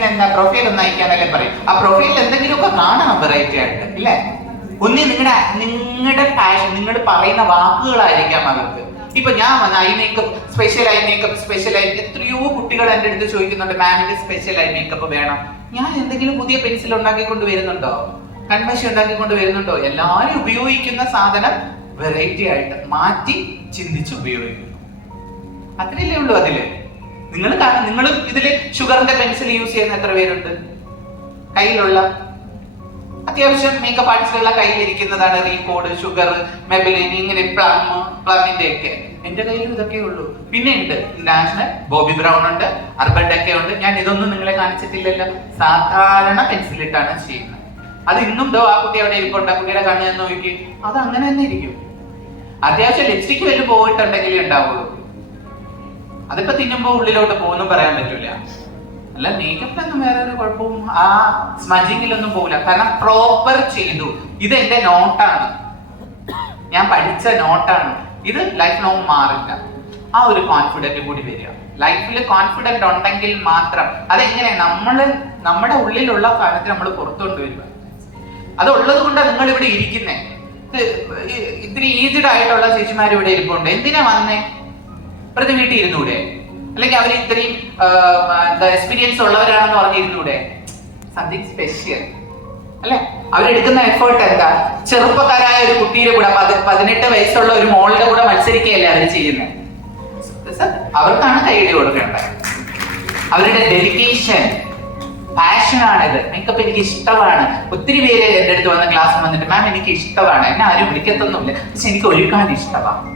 പിന്നെ എന്താ പ്രൊഫൈൽ ഒന്ന് അയക്കാനല്ലേ പറയും. ആ പ്രൊഫൈലിൽ എന്തെങ്കിലുമൊക്കെ കാണാം വെറൈറ്റി ആയിട്ട്, ഇല്ലേ? ഒന്നി നിങ്ങളുടെ പാഷൻ, നിങ്ങൾ പറയുന്ന വാക്കുകളായിരിക്കാം അവർക്ക്. ഇപ്പൊ ഞാൻ വന്ന I makeup, special I makeup, special I, എത്രയോ കുട്ടികൾ എൻ്റെ അടുത്ത് ചോദിക്കുന്നുണ്ട്, മാമിന്റെ സ്പെഷ്യൽ ഐ മേക്കപ്പ് വേണം. ഞാൻ എന്തെങ്കിലും പുതിയ പെൻസിൽ ഉണ്ടാക്കിക്കൊണ്ട് വരുന്നുണ്ടോ, കൺമഷി ഉണ്ടാക്കിക്കൊണ്ട് വരുന്നുണ്ടോ? എല്ലാവരും ഉപയോഗിക്കുന്ന സാധനം വെറൈറ്റി ആയിട്ട് മാറ്റി ചിന്തിച്ച് ഉപയോഗിക്കുന്നു. അത്രയല്ലേ ഉള്ളൂ അതില്. നിങ്ങൾ ഇതില് ഷുഗറിന്റെ പെൻസിൽ യൂസ് ചെയ്യുന്ന എത്ര പേരുണ്ട്? കയ്യിലുള്ള അത്യാവശ്യം മേക്കപ്പ് ആർട്ടിസ്റ്റുകളുടെ കയ്യിലിരിക്കുന്നതാണ് റീകോഡ്, ഷുഗർ, മെബലിൻ, ഇങ്ങനെ പ്ലമിന്റെ ഒക്കെ. എന്റെ കയ്യിൽ ഇതൊക്കെ ഉള്ളൂ. പിന്നെ ഉണ്ട് ഇന്റർനാഷണൽ, ബോബി ബ്രൗൺ ഉണ്ട്, അർബൻ ഡെക്ക ഉണ്ട്. ഞാൻ ഇതൊന്നും നിങ്ങളെ കാണിച്ചിട്ടില്ലല്ലോ. സാധാരണ പെൻസിലിട്ടാണ് ചെയ്യുന്നത്. അത് ഇന്നും ആ കുട്ടി അവിടെ ഇരിപ്പുണ്ട്. ആ കുട്ടിയുടെ കണ്ണ് എന്ന് നോക്കി, അത് അങ്ങനെ തന്നെ ഇരിക്കും. അത്യാവശ്യം ലിപ്സ്റ്റിക് വല്ലതും പോയിട്ടുണ്ടെങ്കിലേ ഉണ്ടാവുള്ളൂ. അതിപ്പോ തിന്നുമ്പോ ഉള്ളിലോട്ട് പോകുന്നു പറയാൻ പറ്റൂല. അല്ല, മേക്കപ്പിലൊന്നും വേറെ ഒരു കുഴപ്പവും ആ സ്മജിങ്ങിലൊന്നും പോകില്ല. കാരണം പ്രോപ്പർ ചെയ്തു. ഇത് എന്റെ നോട്ടാണ്, ഞാൻ പഠിച്ച നോട്ടാണ്. ഇത് ലൈഫ് ലോങ് മാറില്ല. ആ ഒരു കോൺഫിഡന്റ് കൂടി വരിക. ലൈഫിൽ കോൺഫിഡന്റ് ഉണ്ടെങ്കിൽ മാത്രം. അതെങ്ങനെ? നമ്മുടെ ഉള്ളിലുള്ള കാര്യത്തിൽ നമ്മൾ പുറത്തുകൊണ്ട് വരിക. അതുള്ളത് കൊണ്ടാണ് നിങ്ങൾ ഇവിടെ ഇരിക്കുന്നേ. ഇത്തിരി ഏജ്ഡ് ആയിട്ടുള്ള ചേച്ചിമാർ ഇവിടെ ഇരിപ്പുണ്ട്. എന്തിനാ വന്നേ? വെറുതെ വീട്ടിൽ ഇരുന്നൂടെ? അല്ലെങ്കിൽ അവർ ഇത്രയും എക്സ്പീരിയൻസ് ഉള്ളവരാണെന്ന് പറഞ്ഞിരുന്നൂടെ? സംതിങ് സ്പെഷ്യൽ അല്ലെ? അവരെടുക്കുന്ന എഫേർട്ട് എന്താ? ചെറുപ്പക്കാരായ ഒരു കുട്ടിയുടെ കൂടെ 18 വയസ്സുള്ള ഒരു മോളുടെ കൂടെ മത്സരിക്കുകയല്ലേ അവർ ചെയ്യുന്നത്. അവർക്കാണ് കൈയടി കൊടുക്കേണ്ടത്. അവരുടെ ഡെഡിക്കേഷൻ, പാഷനാണിത്. മേക്കപ്പ് എനിക്ക് ഇഷ്ടമാണ്. ഒത്തിരി പേര് എൻ്റെ അടുത്ത് വന്ന ക്ലാസ് വന്നിട്ട്, മാം എനിക്ക് ഇഷ്ടമാണ്, എന്നെ ആരും വിളിക്കത്തൊന്നുമില്ല, പക്ഷെ എനിക്ക് ഒഴുക്കാൻ ഇഷ്ടമാണ്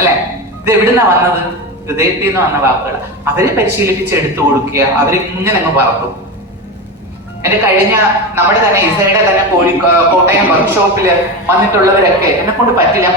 അല്ലെ? ഇത് എവിടുന്നാ വന്നത്? ഹൃദയത്തിൽ നിന്ന് വന്ന വാക്കുകൾ. അവരെ പരിശീലിപ്പിച്ച് എടുത്തു കൊടുക്കുക. അവരിങ്ങനെ അങ്ങ് പറക്കും. എന്റെ കഴിഞ്ഞ നമ്മുടെ തന്നെ ഇസയുടെ തന്നെ കോട്ടയം വർക്ക്ഷോപ്പില് വന്നിട്ടുള്ളവരൊക്കെ എന്നെ കൊണ്ട് പറ്റില്ല,